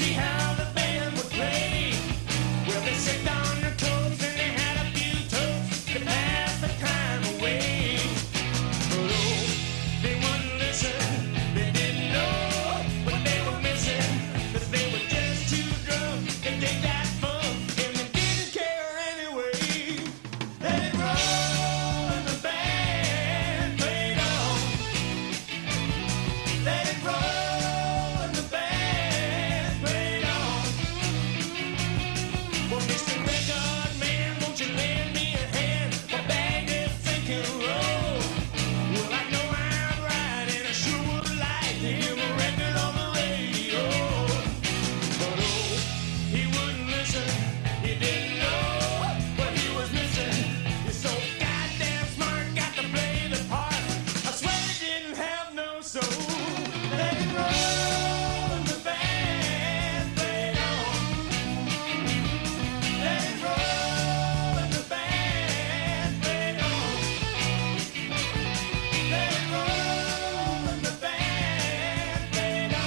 see how the band would play. Well, they sit on their toes and they had a few toasts to pass the time away. But oh, they wouldn't listen. They didn't know what they were missing, 'cause they were just too drunk to dig that funk, and they didn't care anyway. Let it roll and the band played on. Let it roll and the band played on. Well, Mr. Record Man, won't you lend me a hand? My bag is sinking low. Well, I know I'm right, and I sure would like to hear my record on the radio. But oh, he wouldn't listen. He didn't know what he was missing. He's so goddamn smart, got to play the part. I swear he didn't have no soul. Let it roll and the band played on. Let it roll and the band played on. Let it roll and the band played on.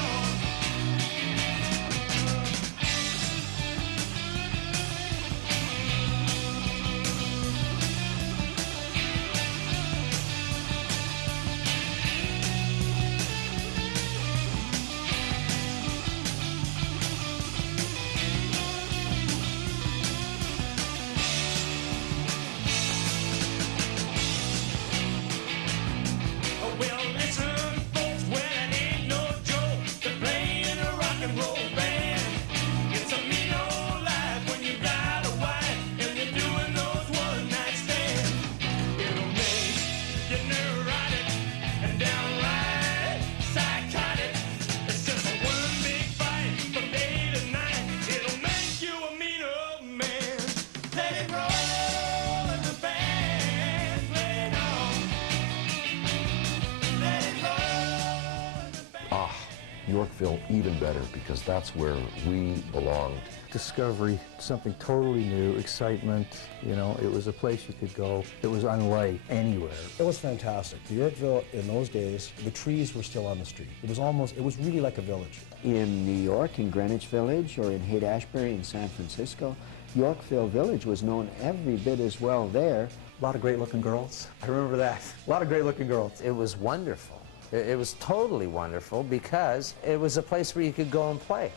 Well, listen, folks, well, it ain't no joke to play in a rock and roll band. It's a mean old life when you got a wife and you're doing those one-night stands. It'll make you neurotic and downright psychotic. It's just a one big fight from day to night. It'll make you a mean old man. Let it roll and the band played on. Let it roll and the band. Yorkville even better, because that's where we belonged. Discovery, something totally new, excitement, you know, it was a place you could go. It was unlike anywhere. It was fantastic. Yorkville, in those days, the trees were still on the street. It was really like a village. In New York, in Greenwich Village, or in Haight-Ashbury in San Francisco, Yorkville Village was known every bit as well there. A lot of great-looking girls. I remember that. A lot of great-looking girls. It was wonderful. It was totally wonderful because it was a place where you could go and play.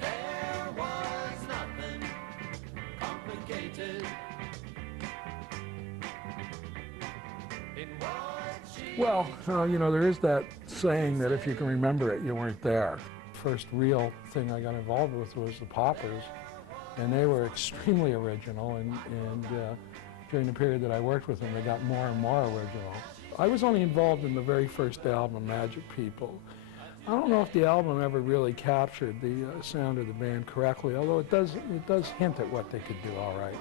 There was nothing complicated in what she Well, you know, there is that saying that if you can remember it, you weren't there. First real thing I got involved with was the Poppers, and they were extremely original, and during the period that I worked with them, they got more and more original. I was only involved in the very first album, Magic People. I don't know if the album ever really captured the sound of the band correctly, although it does hint at what they could do all right.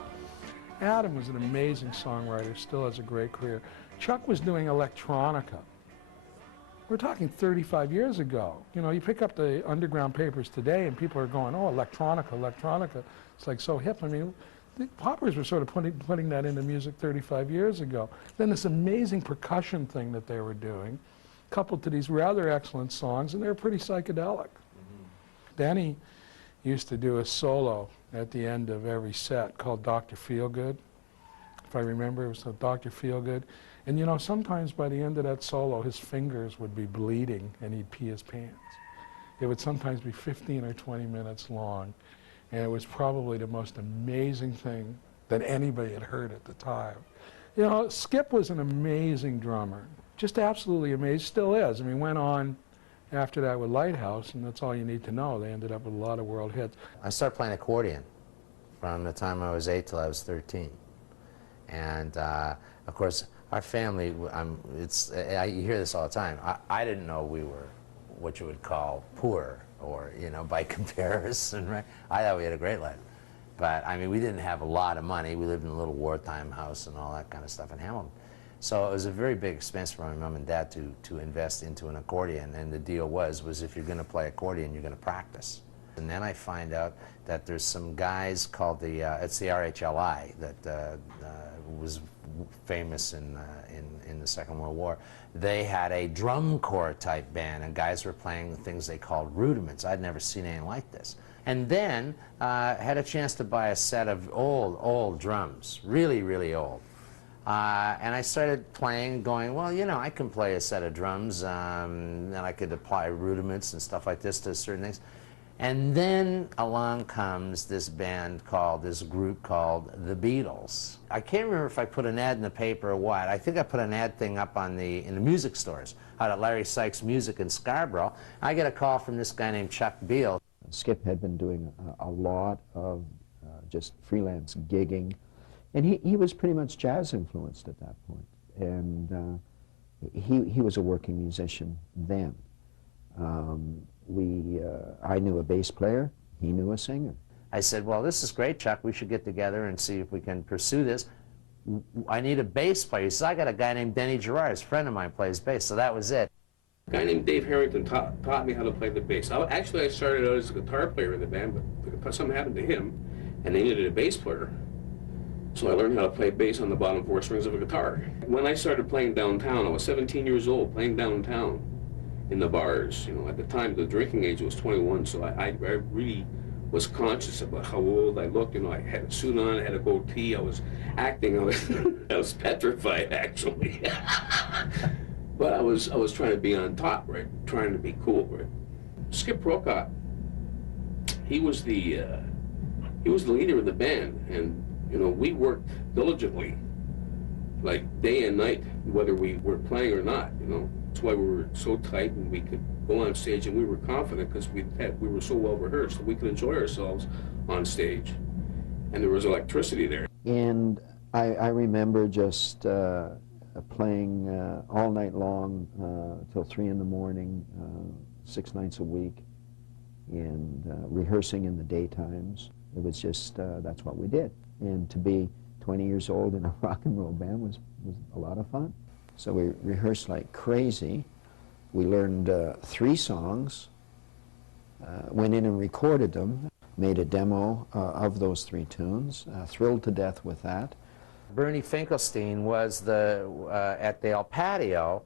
Adam was an amazing songwriter, still has a great career. Chuck was doing electronica. We're talking 35 years ago. You know, you pick up the underground papers today and people are going, oh, electronica, electronica. It's like so hip. I mean, the Poppers were sort of putting that into music 35 years ago. Then this amazing percussion thing that they were doing, coupled to these rather excellent songs, and they were pretty psychedelic. Denny used to do a solo at the end of every set called Dr. Feelgood. If I remember, it was Dr. Feelgood. And you know, sometimes by the end of that solo, his fingers would be bleeding and he'd pee his pants. It would sometimes be 15 or 20 minutes long. And it was probably the most amazing thing that anybody had heard at the time. You know, Skip was an amazing drummer, just absolutely amazing, still is. I mean, went on after that with Lighthouse, and that's all you need to know. They ended up with a lot of world hits. I started playing accordion from the time I was 8 till I was 13. And of course, Our family, you hear this all the time. I didn't know we were what you would call poor, or, you know, by comparison, right? I thought we had a great life. But, I mean, we didn't have a lot of money. We lived in a little wartime house and all that kind of stuff in Hamilton. So it was a very big expense for my mom and dad to invest into an accordion. And the deal was if you're going to play accordion, you're going to practice. And then I find out that there's some guys called it's the RHLI that was famous in the Second World War. They had a drum corps type band, and guys were playing things they called rudiments. I'd never seen anything like this. And then had a chance to buy a set of old drums, really, really old. And I started playing, going, well, you know, I can play a set of drums, and I could apply rudiments and stuff like this to certain things. And then along comes this group called the Beatles. I can't remember if I put an ad in the paper or what. I think I put an ad thing up in the music stores out at Larry Sykes Music in Scarborough. I get a call from this guy named Chuck Beal. Skip had been doing a lot of just freelance gigging, and he was pretty much jazz influenced at that point. And he was a working musician then. I knew a bass player, he knew a singer. I said, well, this is great, Chuck. We should get together and see if we can pursue this. I need a bass player. He says, I got a guy named Denny Gerard, a friend of mine, plays bass. So that was it. A guy named Dave Harrington taught me how to play the bass. Actually, I started out as a guitar player in the band, but something happened to him, and they needed a bass player. So I learned how to play bass on the bottom 4 strings of a guitar. When I started playing downtown, I was 17 years old, playing downtown in the bars. You know, at the time, the drinking age was 21, so I really was conscious about how old I looked. You know, I had a suit on, I had a goatee, I was acting, I was petrified, actually. But I was trying to be on top, right? Trying to be cool, right? Skip Prokop, he was the leader of the band, and you know, we worked diligently, like day and night, whether we were playing or not. You know, that's why we were so tight, and we could go on stage, and we were confident because we were so well rehearsed that we could enjoy ourselves on stage, and there was electricity there. And I remember just playing all night long till 3 in the morning, 6 nights a week, and rehearsing in the daytimes. It was just, that's what we did. And to be 20 years old in a rock and roll band was a lot of fun. So we rehearsed like crazy. We learned 3 songs, went in and recorded them, made a demo of those 3 tunes, thrilled to death with that. Bernie Finkelstein was at the El Patio,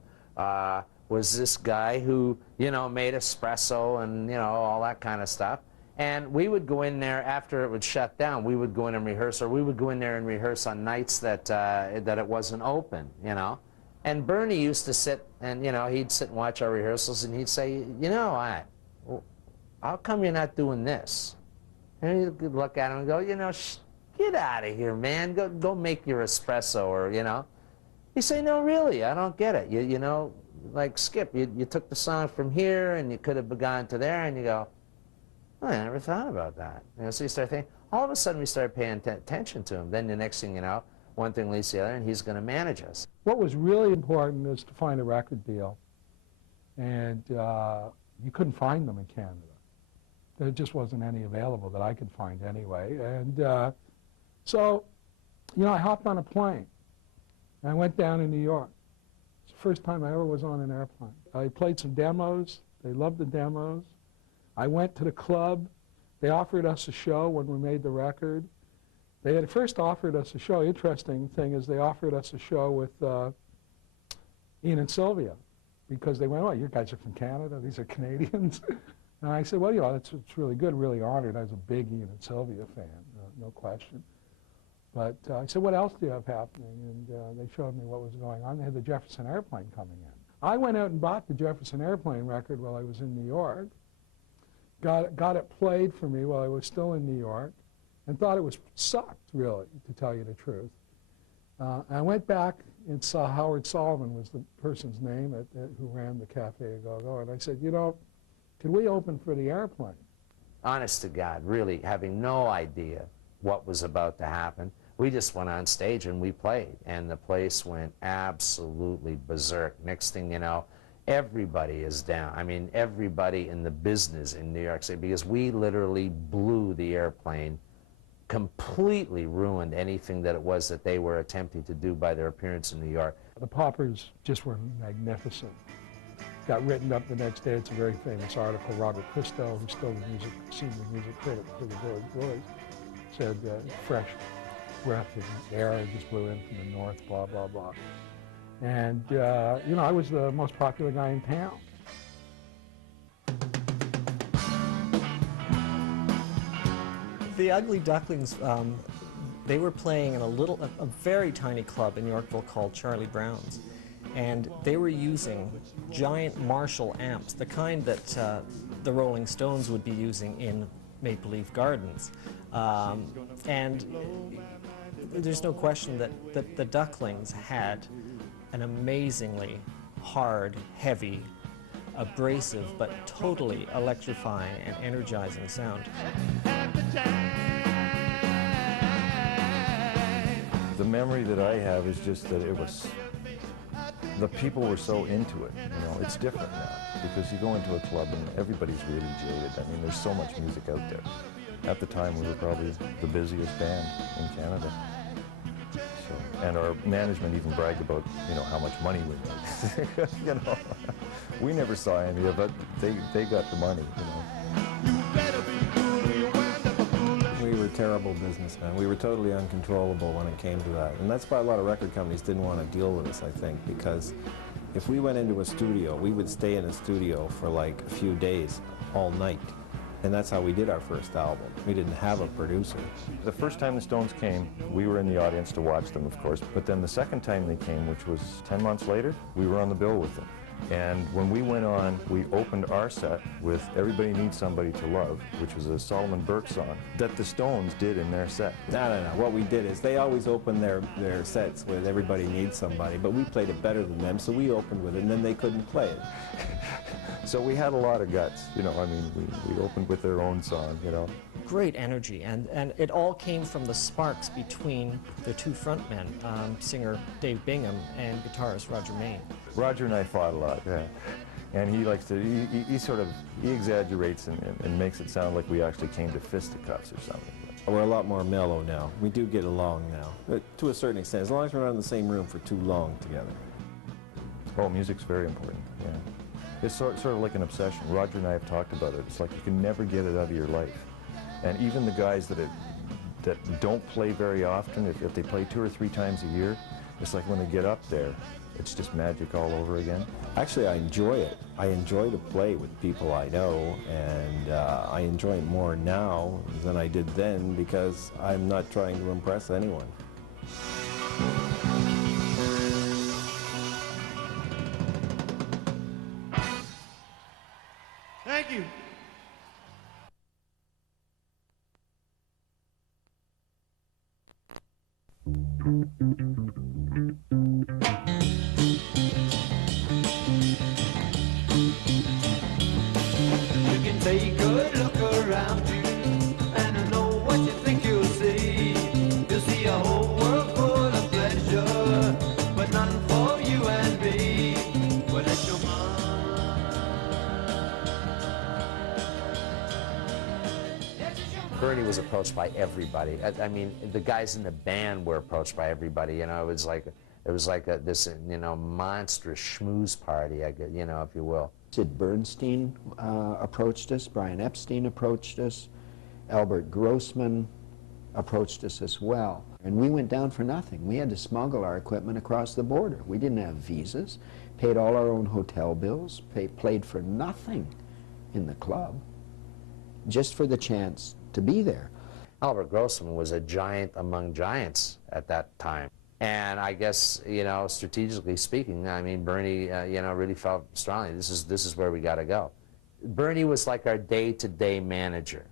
was this guy who, you know, made espresso and, you know, all that kind of stuff. And we would go in there after it would shut down. We would go in and rehearse, or we would go in there and rehearse on nights that it wasn't open, you know. And Bernie used to sit and, you know, he'd sit and watch our rehearsals, and he'd say, you know, how come you're not doing this? And he'd look at him and go, you know, get out of here, man. Go make your espresso, or, you know. He'd say, no, really, I don't get it. You know, like Skip, you took the song from here, and you could have gone to there, and you go, oh, I never thought about that. You know, so you start thinking, all of a sudden we started paying attention to him. Then the next thing you know, one thing leads to the other, and he's going to manage us. What was really important is to find a record deal. And you couldn't find them in Canada. There just wasn't any available that I could find anyway. And so, you know, I hopped on a plane, and I went down to New York. It's the first time I ever was on an airplane. I played some demos. They loved the demos. I went to the club. They offered us a show when we made the record. They had first offered us a show. Interesting thing is they offered us a show with Ian and Sylvia, because they went, oh, you guys are from Canada. These are Canadians. And I said, well, you know, it's really good, really honored. I was a big Ian and Sylvia fan, no question. But I said, what else do you have happening? And they showed me what was going on. They had the Jefferson Airplane coming in. I went out and bought the Jefferson Airplane record while I was in New York. Got it played for me while I was still in New York, and thought it sucked, really, to tell you the truth. I went back and saw Howard Sullivan was the person's name who ran the Cafe A Go-Go, and I said, you know, could we open for the Airplane? Honest to God, really having no idea what was about to happen. We just went on stage and we played, and the place went absolutely berserk. Next thing you know, everybody is down. I mean, everybody in the business in New York City, because we literally blew the airplane, completely ruined anything that it was that they were attempting to do by their appearance in New York. The Poppers just were magnificent. Got written up the next day. It's a very famous article. Robert Christo, who's still the senior music critic for the Village Voice, said fresh breath of air just blew in from the north, blah, blah, blah. And, you know, I was the most popular guy in town. The Ugly Ducklings, they were playing in a very tiny club in Yorkville called Charlie Brown's. And they were using giant Marshall amps, the kind that the Rolling Stones would be using in Maple Leaf Gardens. And there's no question that the Ducklings had an amazingly hard, heavy, abrasive, but totally electrifying and energizing sound. The memory that I have is just that it was, the people were so into it. You know, it's different now because you go into a club and everybody's really jaded. I mean, there's so much music out there. At the time, we were probably the busiest band in Canada. So, and our management even bragged about, you know, how much money we made. You know, we never saw any of it. They got the money, you know. We were terrible businessmen. We were totally uncontrollable when it came to that. And that's why a lot of record companies didn't want to deal with us, I think, because if we went into a studio, we would stay in a studio for like a few days, all night. And that's how we did our first album. We didn't have a producer. The first time the Stones came, we were in the audience to watch them, of course. But then the second time they came, which was 10 months later, we were on the bill with them. And when we went on, we opened our set with Everybody Needs Somebody to Love, which was a Solomon Burke song that the Stones did in their set. No. What we did is they always opened their sets with Everybody Needs Somebody, but we played it better than them, so we opened with it, and then they couldn't play it. So we had a lot of guts, you know, I mean, we opened with their own song, you know. Great energy, and it all came from the sparks between the two frontmen, singer Dave Bingham and guitarist Roger Main. Roger and I fought a lot, yeah. And he likes to, he exaggerates and makes it sound like we actually came to fisticuffs or something. We're a lot more mellow now. We do get along now, but to a certain extent, as long as we're not in the same room for too long together. Oh, music's very important, yeah. It's sort of like an obsession. Roger and I have talked about it. It's like you can never get it out of your life. And even the guys that don't play very often, if they play 2 or 3 times a year, it's like when they get up there, it's just magic all over again. Actually, I enjoy it. I enjoy to play with people I know, and I enjoy it more now than I did then because I'm not trying to impress anyone. Thank you. You can take a look around you and know what you think you'll see. You'll see a whole world full of pleasure, but none for you and me. Well, let your Bernie was approached by everybody. I mean, the guys in the band were approached by everybody. You know, it was like this, you know, monstrous schmooze party, you know, if you will. Sid Bernstein approached us, Brian Epstein approached us, Albert Grossman approached us as well. And we went down for nothing. We had to smuggle our equipment across the border. We didn't have visas, paid all our own hotel bills, played for nothing in the club, just for the chance to be there. Albert Grossman was a giant among giants at that time. And I guess, you know, strategically speaking, I mean, Bernie, you know, really felt strongly, this is where we got to go. Bernie was like our day-to-day manager.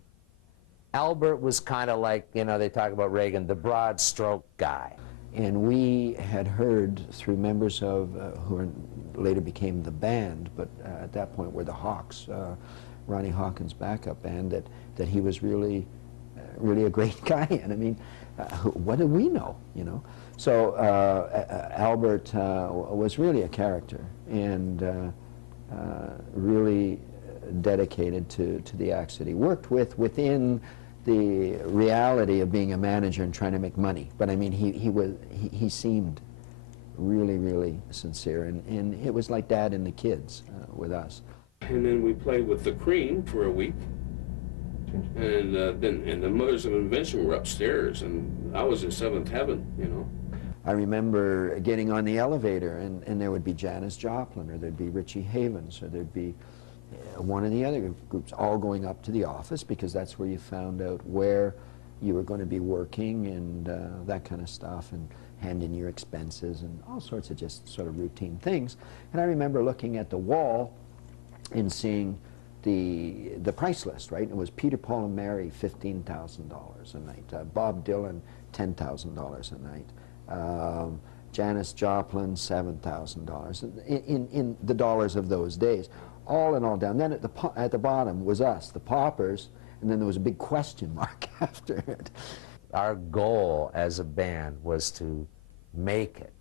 Albert was kind of like, you know, they talk about Reagan, the broad stroke guy. And we had heard through members of, who later became the band, but at that point were the Hawks, Ronnie Hawkins' backup band, that he was really a great guy. And I mean, what do we know, you know? So Albert was really a character, and really dedicated to the acts that he worked with within the reality of being a manager and trying to make money. But I mean, he seemed really, really sincere, and it was like Dad and the kids with us. And then we played with the Cream for a week, and the Mothers of Invention were upstairs, and I was in seventh heaven, you know. I remember getting on the elevator, and there would be Janis Joplin, or there'd be Richie Havens, or there'd be one of the other groups, all going up to the office, because that's where you found out where you were going to be working, and that kind of stuff, and hand in your expenses, and all sorts of just sort of routine things. And I remember looking at the wall and seeing the price list, right? It was Peter, Paul and Mary, $15,000 a night. Bob Dylan, $10,000 a night. Janis Joplin, $7,000 in the dollars of those days. All in all down. Then at the bottom was us, the paupers, and then there was a big question mark after it. Our goal as a band was to make it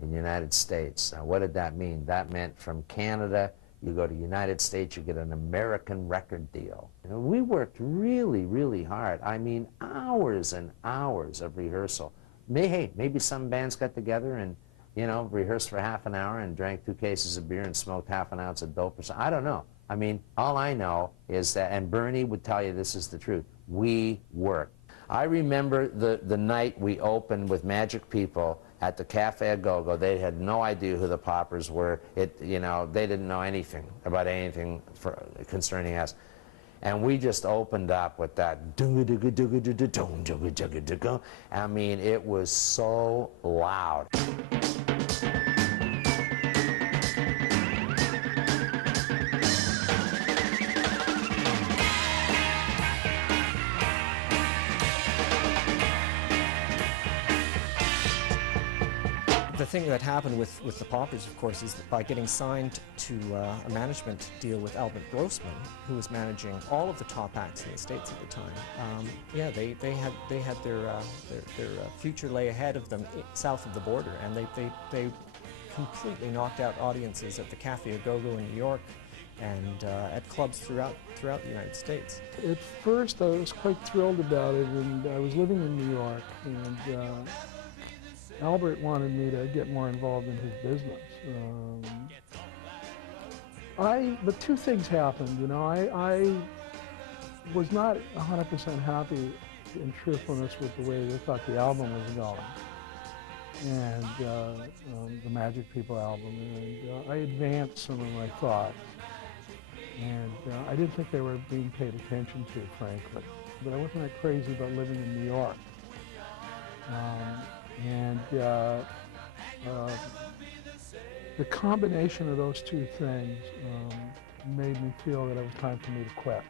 in the United States. Now, what did that mean? That meant from Canada, you go to the United States, you get an American record deal. You know, we worked really, really hard. I mean, hours and hours of rehearsal. Hey, maybe some bands got together and, you know, rehearsed for half an hour and drank 2 cases of beer and smoked half an ounce of dope or something. I don't know. I mean, all I know is that, and Bernie would tell you this is the truth, we worked. I remember the night we opened with Magic People at the Cafe A Go-Go. They had no idea who the Paupers were. You know, they didn't know anything about anything concerning us. And we just opened up with that, I mean, it was so loud. The thing that happened with the Paupers, of course, is that by getting signed to a management deal with Albert Grossman, who was managing all of the top acts in the States at the time, yeah, they had their future lay ahead of them south of the border, and they completely knocked out audiences at the Cafe A Go-Go in New York and at clubs throughout the United States. At first, I was quite thrilled about it, and I was living in New York, and Albert wanted me to get more involved in his business. But 2 things happened, you know. I was not 100% happy, in truthfulness, with the way they thought the album was going, and the Magic People album, and I advanced some of my thoughts, and I didn't think they were being paid attention to, frankly, but I wasn't that crazy about living in New York. The combination of those 2 things made me feel that it was time for me to quit.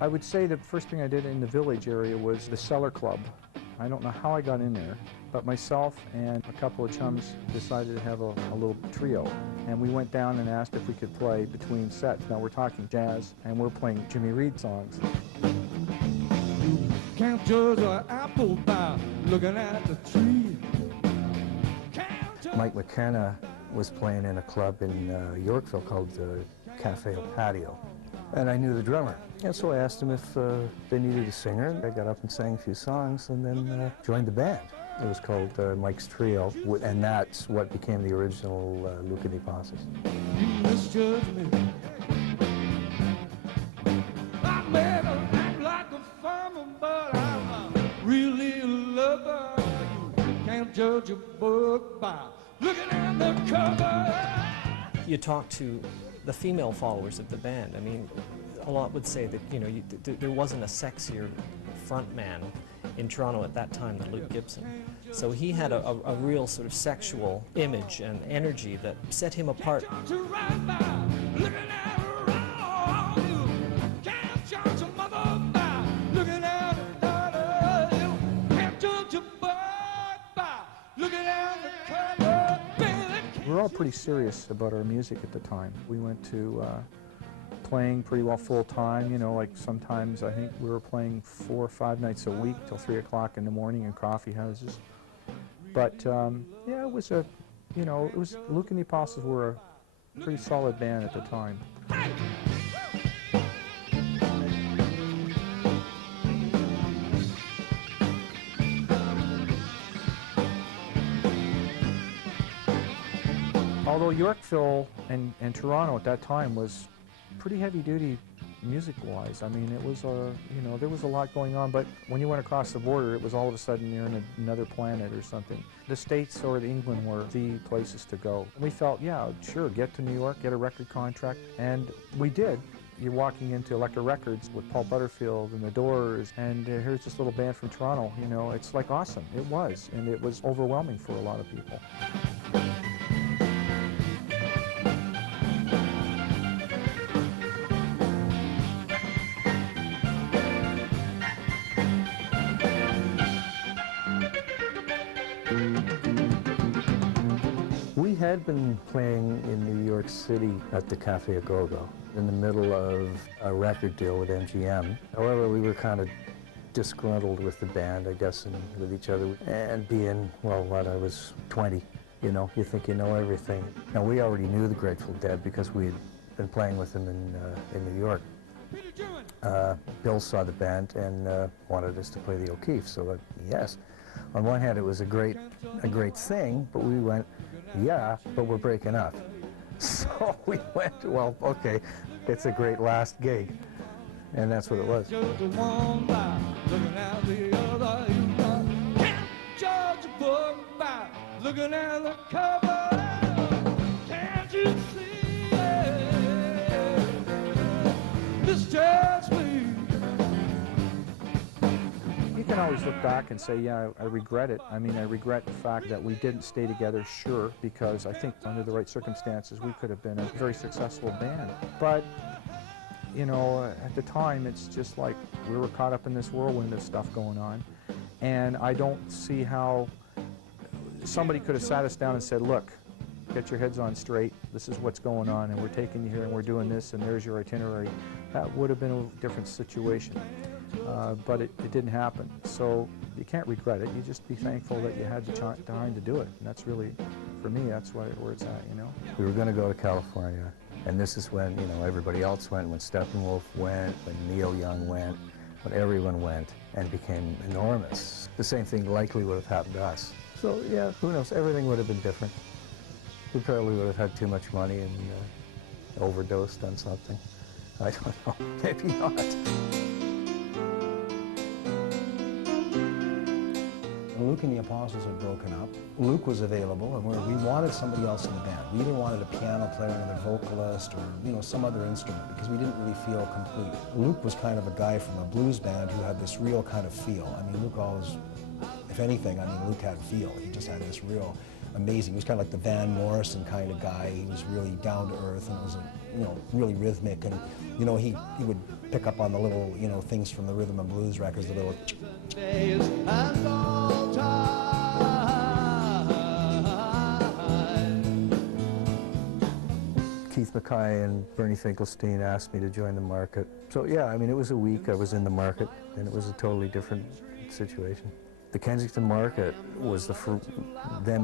I would say the first thing I did in the Village area was the Cellar Club. I don't know how I got in there, but myself and a couple of chums decided to have a little trio. And we went down and asked if we could play between sets. Now we're talking jazz, and we're playing Jimmy Reed songs. Can't judge an apple by looking at the tree. Mike McKenna was playing in a club in Yorkville called the Cafe El Patio, and I knew the drummer. And so I asked him if they needed a singer. I got up and sang a few songs and then joined the band. It was called Mike's Trio, and that's what became the original Luca Di Passos. You misjudge me. I made a act like a farmer, but I'm really a lover. You can't judge a book by looking at the cover. You talk to the female followers of the band. I mean, a lot would say that, you know, there wasn't a sexier front man in Toronto at that time than Luke Gibson. So he had a real sort of sexual image and energy that set him apart. We were all pretty serious about our music at the time. We went to playing pretty well full time, you know, like sometimes I think we were playing 4 or 5 nights a week till 3 o'clock in the morning in coffee houses. But yeah, it was a, you know, it was, Luke and the Apostles were a pretty solid band at the time. Although Yorkville and Toronto at that time was pretty heavy-duty music-wise. I mean, it was you know, there was a lot going on, but when you went across the border, it was all of a sudden you're in another planet or something. The States or England were the places to go. We felt, yeah, sure, get to New York, get a record contract, and we did. You're walking into Elektra Records with Paul Butterfield and the Doors, and here's this little band from Toronto, you know, it's like awesome. It was, and it was overwhelming for a lot of people. We had been playing in New York City at the Cafe A Go-Go in the middle of a record deal with MGM. However, we were kind of disgruntled with the band, I guess, and with each other. And being, well, what, I was 20, you know, you think you know everything. Now, we already knew the Grateful Dead because we had been playing with them in New York. Bill saw the band and wanted us to play the O'Keefe, so yes. On one hand, it was a great thing, but we went, yeah, but we're breaking up. So we went, well, okay, it's a great last gig. And that's what it was. Looking at the cover, can't you see it? It's just me. You can always look back and say, yeah, I regret it. I mean, I regret the fact that we didn't stay together, sure, because I think under the right circumstances, we could have been a very successful band. But, you know, at the time, it's just like we were caught up in this whirlwind of stuff going on. And I don't see how somebody could have sat us down and said, look, get your heads on straight, this is what's going on, and we're taking you here, and we're doing this, and there's your itinerary. That would have been a different situation. But it didn't happen. So you can't regret it. You just be thankful that you had the time to do it. And that's really, for me, that's where it's at, you know? We were going to go to California, and this is when, you know, everybody else went, when Steppenwolf went, when Neil Young went, when everyone went and became enormous. The same thing likely would have happened to us. So, yeah, who knows? Everything would have been different. We probably would have had too much money and overdosed on something. I don't know. Maybe not. Luke and the Apostles had broken up. Luke was available, and we wanted somebody else in the band. We either wanted a piano player, another vocalist, or, you know, some other instrument, because we didn't really feel complete. Luke was kind of a guy from a blues band who had this real kind of feel. I mean, Luke always, if anything, I mean, Luke had feel. He just had this real amazing, he was kind of like the Van Morrison kind of guy. He was really down to earth, and it was, you know, really rhythmic, and, you know, he would pick up on the little, you know, things from the rhythm and blues records, the little Keith Mackay and Bernie Finkelstein asked me to join the Market. So yeah, I mean, it was a week I was in the Market, and it was a totally different situation. The Kensington Market was them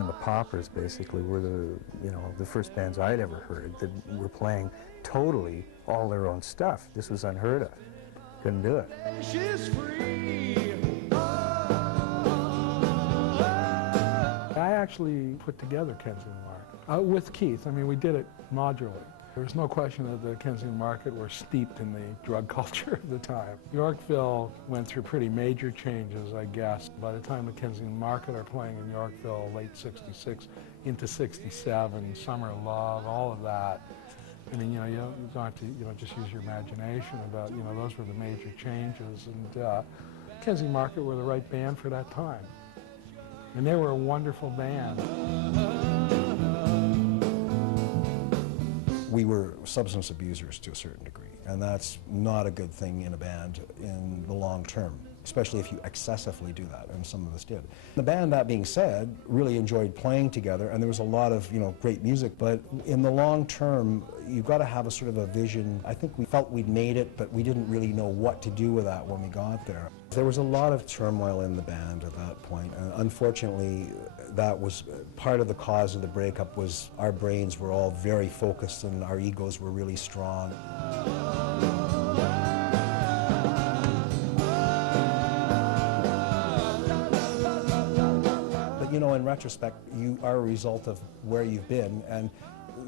and the Poppers basically were the first bands I'd ever heard that were playing totally all their own stuff. This was unheard of. Couldn't do it. She's free. I actually put together Kensington Market with Keith. I mean, we did it modularly. There was no question that the Kensington Market were steeped in the drug culture of the time. Yorkville went through pretty major changes, I guess. By the time the Kensington Market are playing in Yorkville, late '66 into '67, Summer of Love, all of that. I mean, you know, you don't have to, you know, just use your imagination about, you know, those were the major changes. And Kensington Market were the right band for that time. And they were a wonderful band. We were substance abusers to a certain degree, and that's not a good thing in a band in the long term. especially if you excessively do that, and some of us did. The band, that being said, really enjoyed playing together, and there was a lot of, great music, but in the long term, you've got to have a sort of a vision. I think we felt we'd made it, but we didn't really know what to do with that when we got there. There was a lot of turmoil in the band at that point, and unfortunately, that was part of the cause of the breakup. Was our brains were all very focused and our egos were really strong. But in retrospect, you are a result of where you've been, and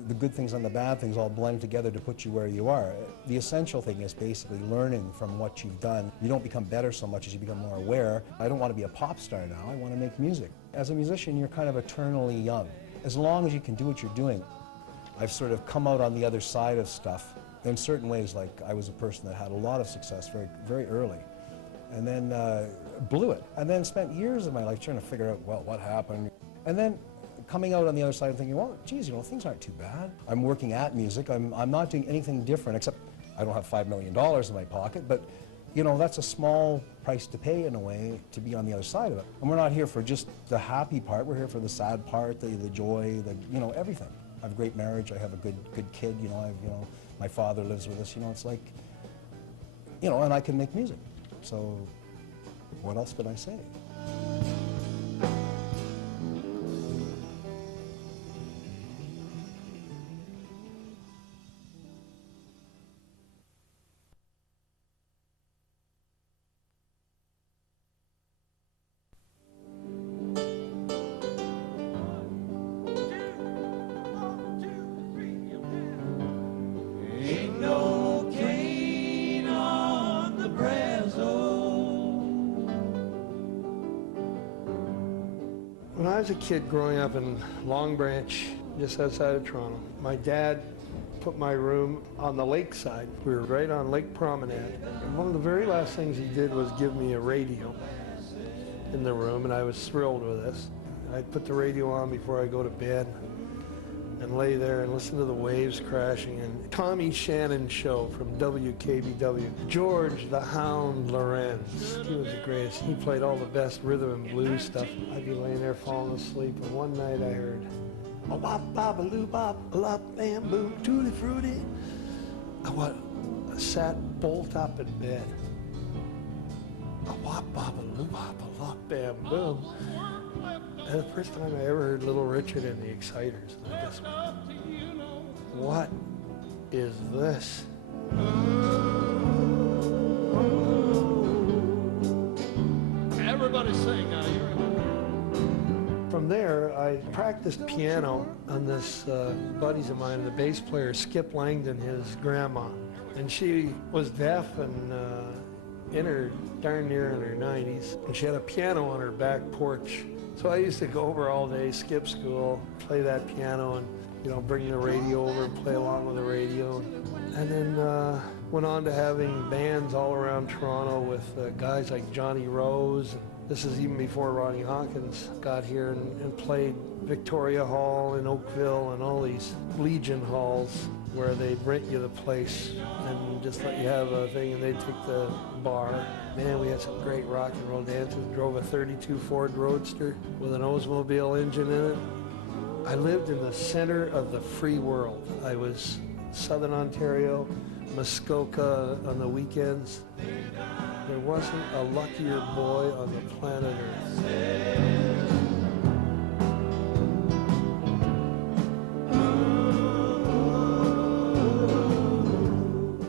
the good things and the bad things all blend together to put you where you are. The essential thing is basically learning from what you've done. You don't become better so much as you become more aware. I don't want to be a pop star now, I want to make music. As a musician, you're kind of eternally young. As long as you can do what you're doing. I've sort of come out on the other side of stuff. In certain ways, like I was a person that had a lot of success very, very early, and then blew it, and then spent years of my life trying to figure out, well, what happened? And then coming out on the other side and thinking, well, geez, things aren't too bad. I'm working at music. I'm not doing anything different, except I don't have $5 million in my pocket, but that's a small price to pay in a way to be on the other side of it. And we're not here for just the happy part. We're here for the sad part, the joy, everything. I have a great marriage. I have a good kid. My father lives with us. It's like, and I can make music. So what else could I say? When I was a kid growing up in Long Branch, just outside of Toronto, my dad put my room on the lakeside. We were right on Lake Promenade. And one of the very last things he did was give me a radio in the room, and I was thrilled with this. I'd put the radio on before I go to bed and lay there and listen to the waves crashing. And Tommy Shannon's show from WKBW. George the Hound Lorenz, he was the greatest. He played all the best rhythm and blues stuff. I'd be laying there falling asleep, and one night I heard, a wop bop a loo bop a lop bam boom tutti frutti. I sat bolt up in bed. A wop bop a loo bop a lop bam boom. And the first time I ever heard Little Richard and the Exciters, and I just went, what is this? Everybody sing now. From there, I practiced piano on this buddies of mine, the bass player, Skip Langdon, his grandma. And she was deaf and darn near in her 90s. And she had a piano on her back porch. So I used to go over all day, skip school, play that piano, and bring the radio over and play along with the radio. And then went on to having bands all around Toronto with guys like Johnny Rose. This is even before Ronnie Hawkins got here and played Victoria Hall in Oakville and all these Legion halls where they'd rent you the place and just let you have a thing, and they'd take the bar. Man, we had some great rock and roll dances. Drove a 32 Ford Roadster with an Oldsmobile engine in it. I lived in the center of the free world. I was Southern Ontario, Muskoka on the weekends. There wasn't a luckier boy on the planet Earth.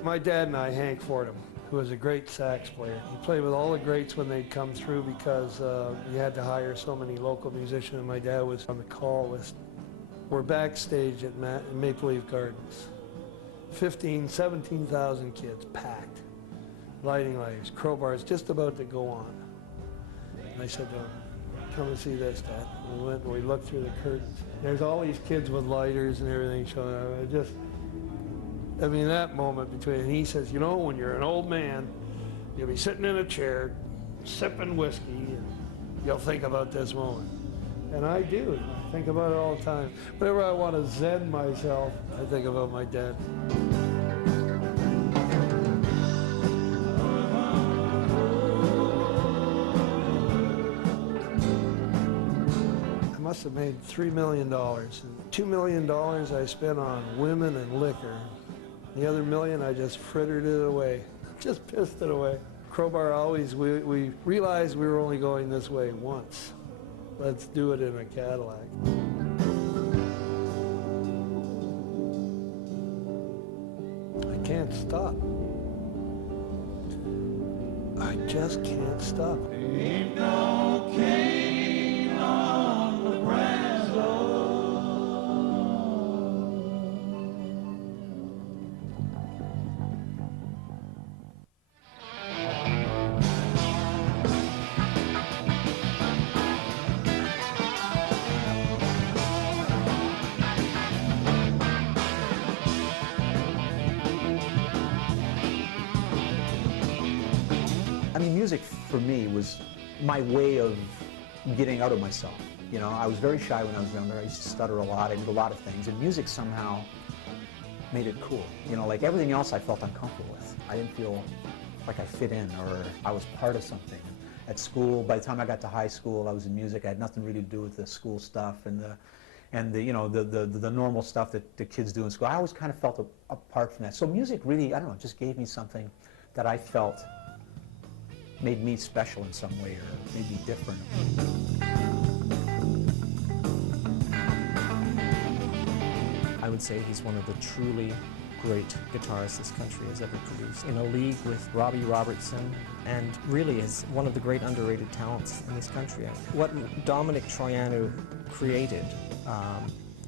My dad and I, Hank Fordham, who was a great sax player. He played with all the greats when they'd come through because we had to hire so many local musicians, and my dad was on the call list. We're backstage at Maple Leaf Gardens. 17,000 kids, packed. Lighting lighters, crowbars, just about to go on. And I said to him, come and see this, Dad. And we went and we looked through the curtains. There's all these kids with lighters and everything showing up. That moment between, and he says, when you're an old man, you'll be sitting in a chair, sipping whiskey, and you'll think about this moment. And I do. I think about it all the time. Whenever I want to zen myself, I think about my dad. must have made $3 million. $2 million I spent on women and liquor. The other $1 million I just frittered it away, just pissed it away. Crowbar always, we realized we were only going this way once. Let's do it in a Cadillac. I can't stop. I just can't stop. Ain't no cane on the Brazos. I mean, music for me was my way of getting out of myself. You know, I was very shy when I was younger. I used to stutter a lot. I did a lot of things, and music somehow made it cool. You know, like everything else I felt uncomfortable with. I didn't feel like I fit in or I was part of something. At school, by the time I got to high school, I was in music. I had nothing really to do with the school stuff and the you know, the normal stuff that the kids do in school. I always kind of felt apart from that. So music really, I don't know, just gave me something that I felt made me special in some way or made me different. I would say he's one of the truly great guitarists this country has ever produced, in a league with Robbie Robertson, and really is one of the great underrated talents in this country. What Dominic Troianu created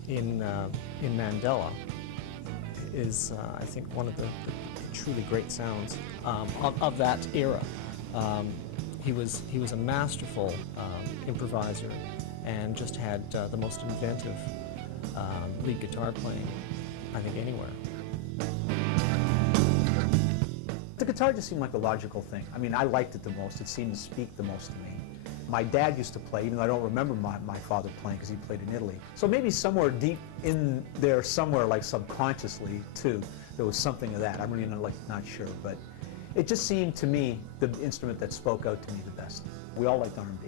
in Mandela is, I think, one of the truly great sounds of that era. He was a masterful improviser and just had the most inventive lead guitar playing, I think, anywhere. The guitar just seemed like the logical thing. I mean, I liked it the most. It seemed to speak the most to me. My dad used to play, even though I don't remember my father playing because he played in Italy. So maybe somewhere deep in there, somewhere like subconsciously too, there was something of that. I'm really not sure, but it just seemed to me the instrument that spoke out to me the best. We all liked R&B.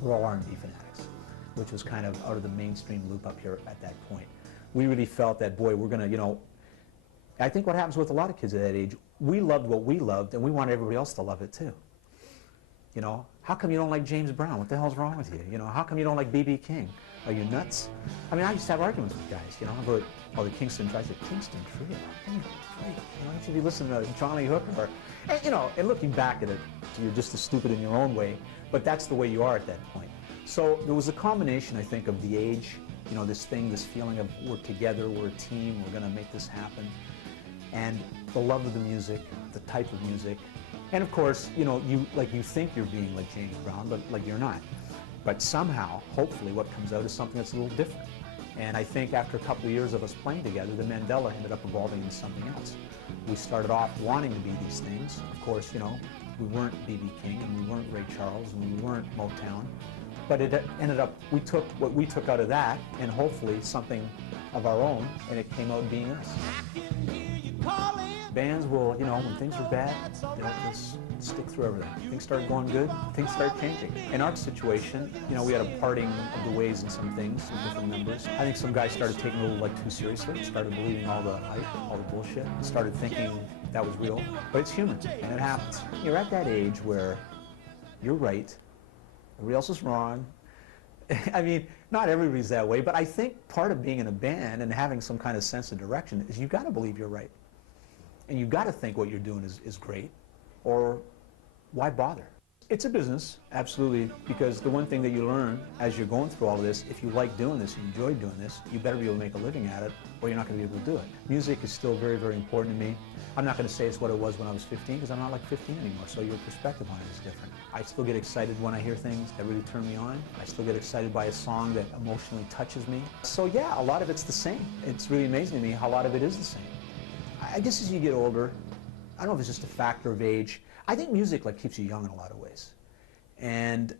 We're all R&B fanatics, which was kind of out of the mainstream loop up here at that point. We really felt that, boy, we're gonna, you know, I think what happens with a lot of kids at that age, we loved what we loved and we want everybody else to love it too. You know, how come you don't like James Brown? What the hell's wrong with you? You know, how come you don't like B.B. King? Are you nuts? I mean, I used to have arguments with guys, you know, about, oh, the Kingston Trio. I said, Kingston Trio? Great. You know, you should be listening to Johnny Hooker. And, you know, and looking back at it, you're just as stupid in your own way, but that's the way you are at that point. So there was a combination, I think, of the age, you know, this feeling of we're together, we're a team, we're going to make this happen, and the love of the music, the type of music. And of course, you know, you think you're being like James Brown, but like you're not. But somehow, hopefully, what comes out is something that's a little different. And I think after a couple of years of us playing together, the Mandela ended up evolving into something else. We started off wanting to be these things. Of course, you know, we weren't B.B. King, and we weren't Ray Charles, and we weren't Motown. But it ended up, we took what we took out of that, and hopefully something of our own, and it came out being us. Bands will, you know, when things are bad, they'll just stick through everything. Things start going good, things start changing. In our situation, you know, we had a parting of the ways in some things with different members. I think some guys started taking it a little too seriously, started believing all the hype, all the bullshit, started thinking that was real. But it's human, and it happens. You're at that age where you're right, everybody else is wrong. I mean, not everybody's that way, but I think part of being in a band and having some kind of sense of direction is you've got to believe you're right. And you've got to think what you're doing is great, or why bother? It's a business, absolutely, because the one thing that you learn as you're going through all of this, if you like doing this, you enjoy doing this, you better be able to make a living at it, or you're not going to be able to do it. Music is still very, very important to me. I'm not going to say it's what it was when I was 15, because I'm not like 15 anymore, so your perspective on it is different. I still get excited when I hear things that really turn me on. I still get excited by a song that emotionally touches me. So yeah, a lot of it's the same. It's really amazing to me how a lot of it is the same. I guess as you get older, I don't know if it's just a factor of age. I think music keeps you young in a lot of ways. And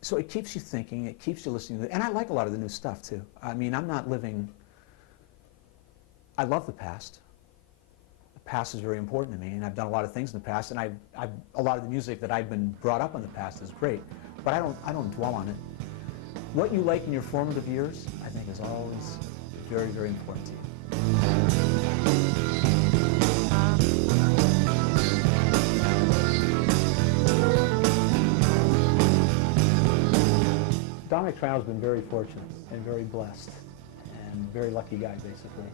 so it keeps you thinking, it keeps you listening to it. And I like a lot of the new stuff too. I mean, I'm not living, I love the past. The past is very important to me, and I've done a lot of things in the past, and a lot of the music that I've been brought up on the past is great, but I don't dwell on it. what you like in your formative years, I think, is always very, very important to you. Dominic Trout's been very fortunate and very blessed and very lucky guy, basically,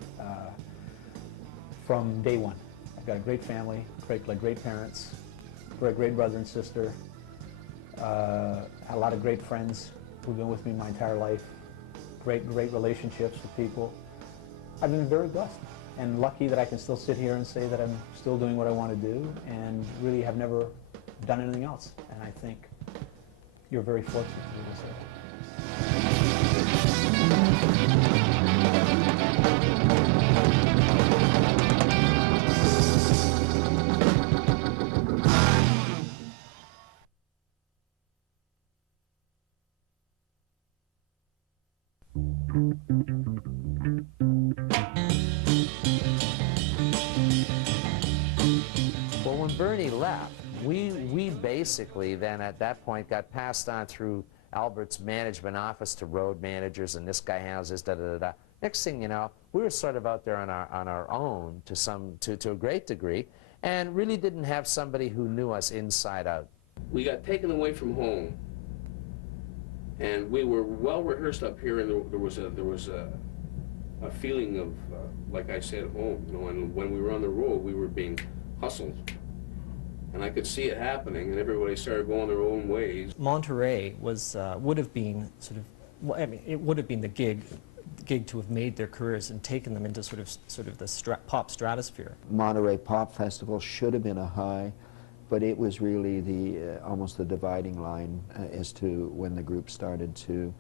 from day one. I've got a great family, great parents, great brother and sister, a lot of great friends who've been with me my entire life, great relationships with people. I've been very blessed and lucky that I can still sit here and say that I'm still doing what I want to do and really have never done anything else. And I think you're very fortunate to be able to say that. Well, when Bernie left, we basically then at that point got passed on through Albert's management office to road managers, and this guy handles this, da-da-da-da. Next thing you know, we were sort of out there on our own to a great degree, and really didn't have somebody who knew us inside out. We got taken away from home, and we were well rehearsed up here, and there was a feeling of, like I said, home. You know, and when we were on the road, we were being hustled. And I could see it happening, and everybody started going their own ways. Monteray was would have been sort of, well, I mean, it would have been the gig to have made their careers and taken them into sort of the pop stratosphere. Monterey Pop Festival should have been a high, but it was really the almost the dividing line as to when the group started to.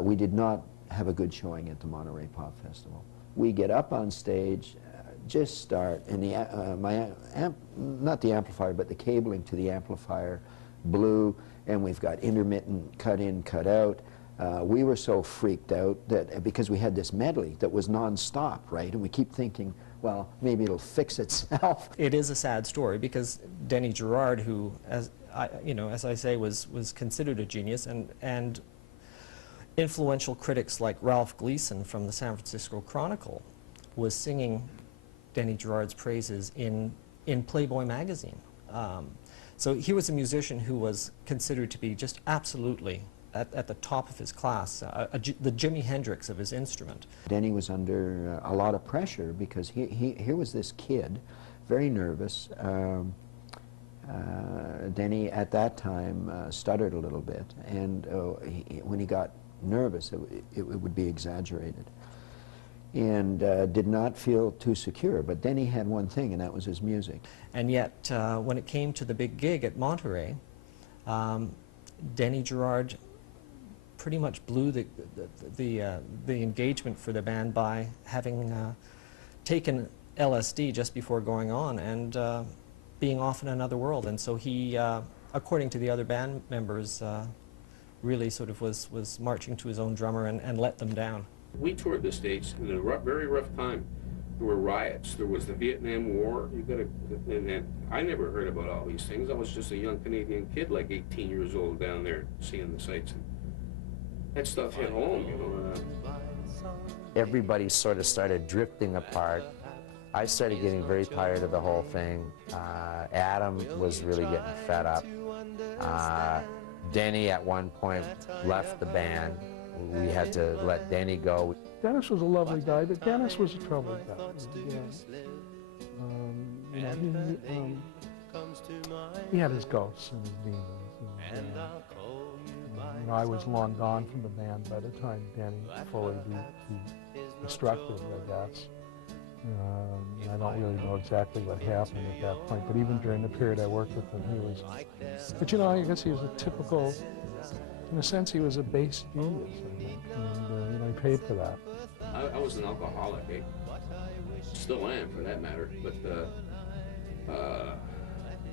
We did not have a good showing at the Monterey Pop Festival. We get up on stage, just start, and the not the amplifier, but the cabling to the amplifier blew, and we've got intermittent cut in, cut out. We were so freaked out that because we had this medley that was non-stop, right? And we keep thinking, well, maybe it'll fix itself. It is a sad story because Denny Gerard, who, as I say, was considered a genius, and influential critics like Ralph Gleason from the San Francisco Chronicle was singing Denny Gerard's praises in Playboy magazine. So he was a musician who was considered to be just absolutely at the top of his class, the Jimi Hendrix of his instrument. Denny was under a lot of pressure because here was this kid, very nervous. Denny at that time stuttered a little bit, and when he got nervous, it would be exaggerated, and did not feel too secure. But then he had one thing, and that was his music. And yet, when it came to the big gig at Monterey, Denny Gerard pretty much blew the engagement for the band by having taken LSD just before going on and being off in another world. And so he, according to the other band members, really sort of was marching to his own drummer and let them down. We toured the States in a very rough time. There were riots. There was the Vietnam War. And I never heard about all these things. I was just a young Canadian kid, like 18 years old, down there seeing the sights. And that stuff hit home, you know. Everybody sort of started drifting apart. I started getting very tired of the whole thing. Adam was really getting fed up. Denny at one point left the band. We had to let Denny go. Dennis was a lovely guy, but Dennis was a troubled guy. He had his ghosts and his demons. And, I was long gone from the band by the time Denny fully destructed, I guess. I don't really know exactly what happened at that point, but even during the period I worked with him, he was... But I guess he was a typical... In a sense, he was a bass genius, I think, and he paid for that. I was an alcoholic, still am for that matter, but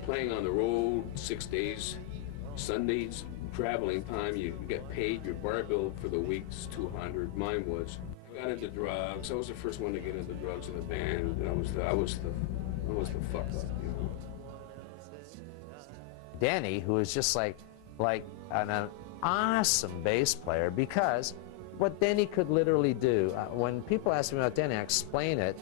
playing on the road 6 days, Sundays, traveling time, you get paid, your bar bill for the week's $200, mine was. I got into drugs. I was the first one to get into drugs in the band, and I was the fuck up, you know. Denny, who was just like an awesome bass player because what Denny could literally do, when people ask me about Denny, I explain it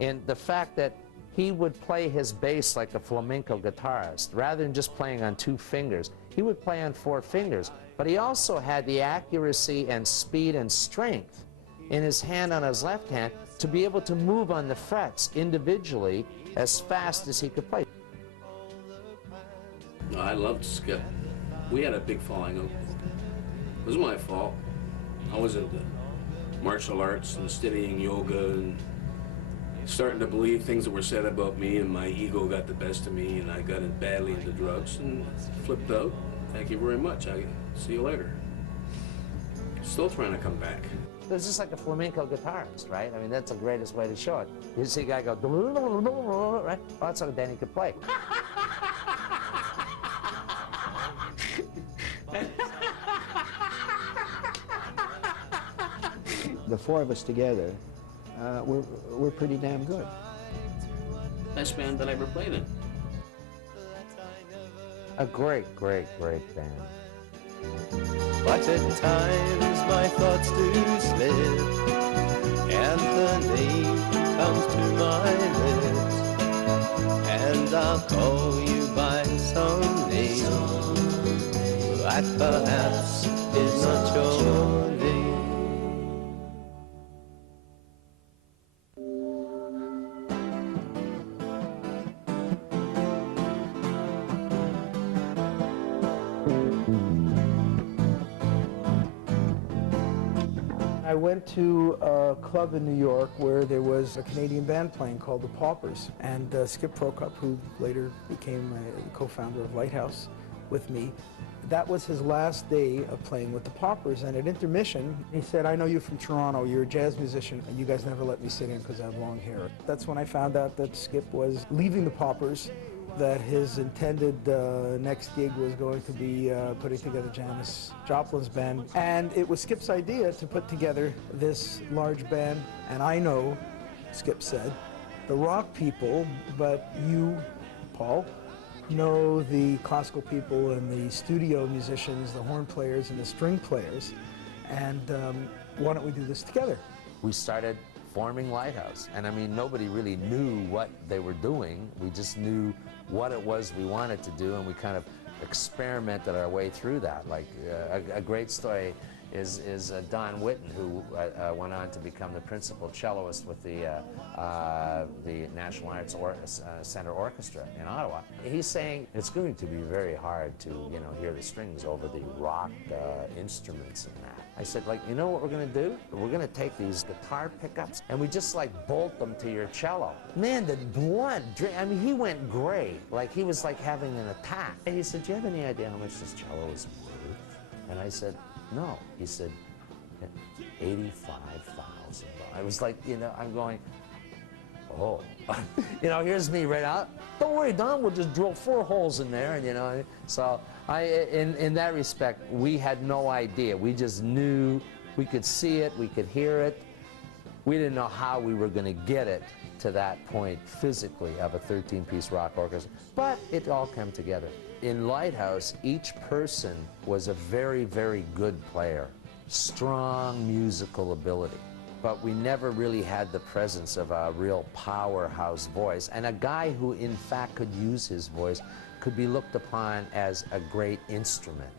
in the fact that he would play his bass like a flamenco guitarist. Rather than just playing on 2 fingers, he would play on 4 fingers. But he also had the accuracy and speed and strength in his hand on his left hand to be able to move on the frets individually as fast as he could play. I loved Skip. We had a big falling out. It was my fault. I was into martial arts and studying yoga and starting to believe things that were said about me, and my ego got the best of me, and I got in badly into drugs and flipped out. Thank you very much. I see you later. Still trying to come back. It was just like a flamenco guitarist, right? I mean, that's the greatest way to show it. You see a guy go, right? Oh, that's how Danny could play. The 4 of us together, we're pretty damn good. Best band that I ever played in. A great, great, great band. But at times my thoughts do slip, and the name comes to my lips, and I'll call you by some name that perhaps is not your name. I went to a club in New York where there was a Canadian band playing called the Paupers, and Skip Prokop, who later became a co-founder of Lighthouse with me, that was his last day of playing with the Paupers, and at intermission he said, "I know you from Toronto, you're a jazz musician, and you guys never let me sit in because I have long hair." That's when I found out that Skip was leaving the Paupers, that his intended next gig was going to be putting together Janis Joplin's band. And it was Skip's idea to put together this large band. And I know, Skip said, the rock people, but you, Paul, know the classical people and the studio musicians, the horn players and the string players. And why don't we do this together? We started forming Lighthouse. And I mean, nobody really knew what they were doing. We just knew what it was we wanted to do, and we kind of experimented our way through that. Like a great story is Don Whitten, who went on to become the principal celloist with the National Arts Center Orchestra in Ottawa. He's saying it's going to be very hard to, you know, hear the strings over the rock instruments and that. I said, like, you know what we're going to do? We're going to take these guitar pickups and we just like bolt them to your cello. Man, the blood, I mean, he went gray. Like he was like having an attack. And he said, do you have any idea how much this cello is worth? And I said, no. He said, $85,000. I was like, you know, I'm going, oh. You know, here's me right out. Don't worry, Don, we'll just drill 4 holes in there, and you know. So in that respect, we had no idea. We just knew we could see it, we could hear it. We didn't know how we were going to get it to that point physically of a 13-piece rock orchestra, but it all came together. In Lighthouse, each person was a very, very good player, strong musical ability. But we never really had the presence of a real powerhouse voice, and a guy who in fact could use his voice could be looked upon as a great instrument.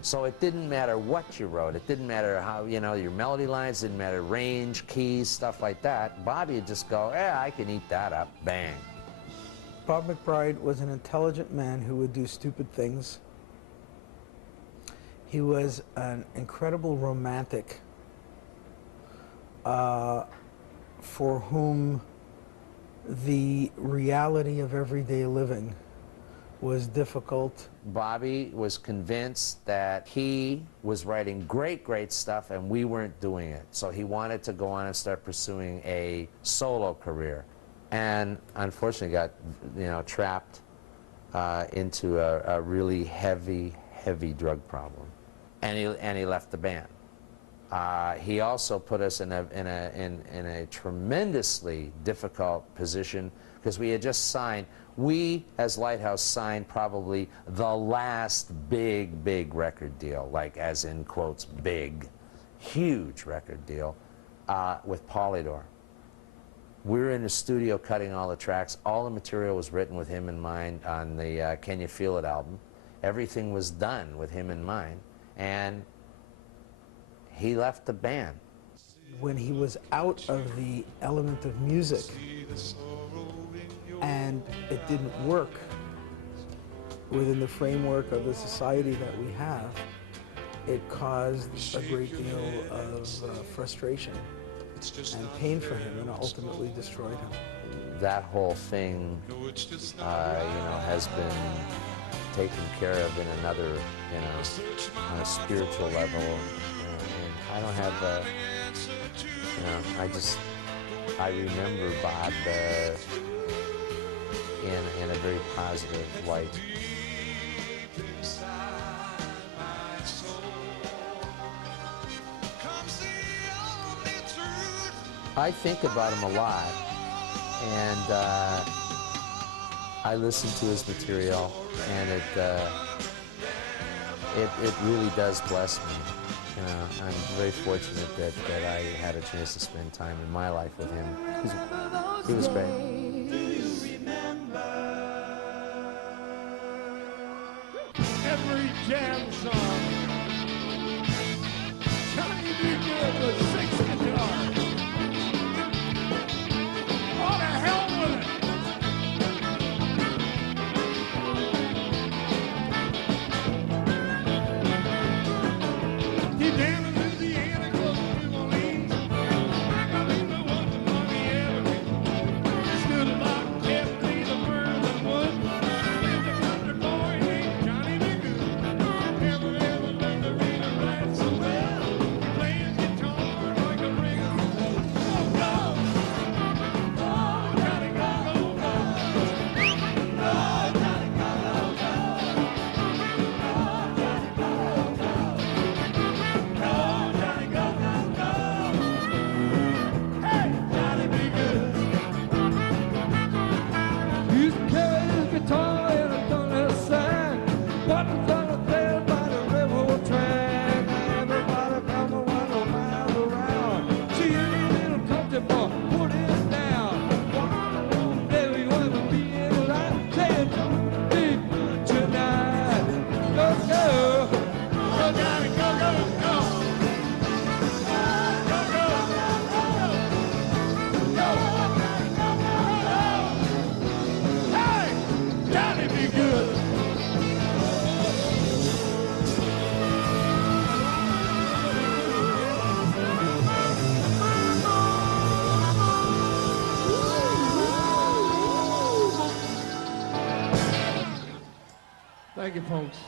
So it didn't matter what you wrote, it didn't matter how, you know, your melody lines, didn't matter range, keys, stuff like that. Bobby would just go, yeah, I can eat that up, bang. Bob McBride was an intelligent man who would do stupid things. He was an incredible romantic for whom the reality of everyday living was difficult. Bobby was convinced that he was writing great, great stuff and we weren't doing it. So he wanted to go on and start pursuing a solo career. And unfortunately got, you know, trapped into a really heavy, heavy drug problem. And he left the band. He also put us in a tremendously difficult position because we had just signed We, as Lighthouse, signed probably the last big record deal, like as in quotes, big, huge record deal with Polydor. We were in the studio cutting all the tracks. All the material was written with him in mind on the Can You Feel It album. Everything was done with him in mind, and he left the band. When he was out of the element of music and it didn't work within the framework of the society that we have, it caused a great deal of frustration and pain for him, and ultimately destroyed him. That whole thing, has been taken care of in another, on a spiritual level. And I don't have, I remember Bob in a very positive light. I think about him a lot, and I listen to his material, and it really does bless me. I'm very fortunate that I had a chance to spend time in my life with him. He was great. Every jam song, Johnny B. Good with 6 guitars. Oh, to hell with it! He down in Louisiana, close to New Orleans. I can remember what the money ever been. He stood about, kept me the birds and wood. He's a country boy named Johnny B. Good. Never learned to read or write so well. He plays guitar like a ringer. Oh, go! Oh, Johnny, go, go, go! Oh, Johnny, go, go, go! Oh, Johnny, go, go, go! Oh, Johnny, go, go, go! Hey, Johnny, be good! Used to carry his guitar in a tongueless sack. What was on there by the railroad track? Everybody come a 100 miles around. See any little country boy, put it down. One day we gonna be in a line saying, be good tonight. Go, go. Go, Johnny, go, go, go. Go, go, go, go. Go, Johnny, go, go, go. Hey, Johnny, be good. Thank you, folks.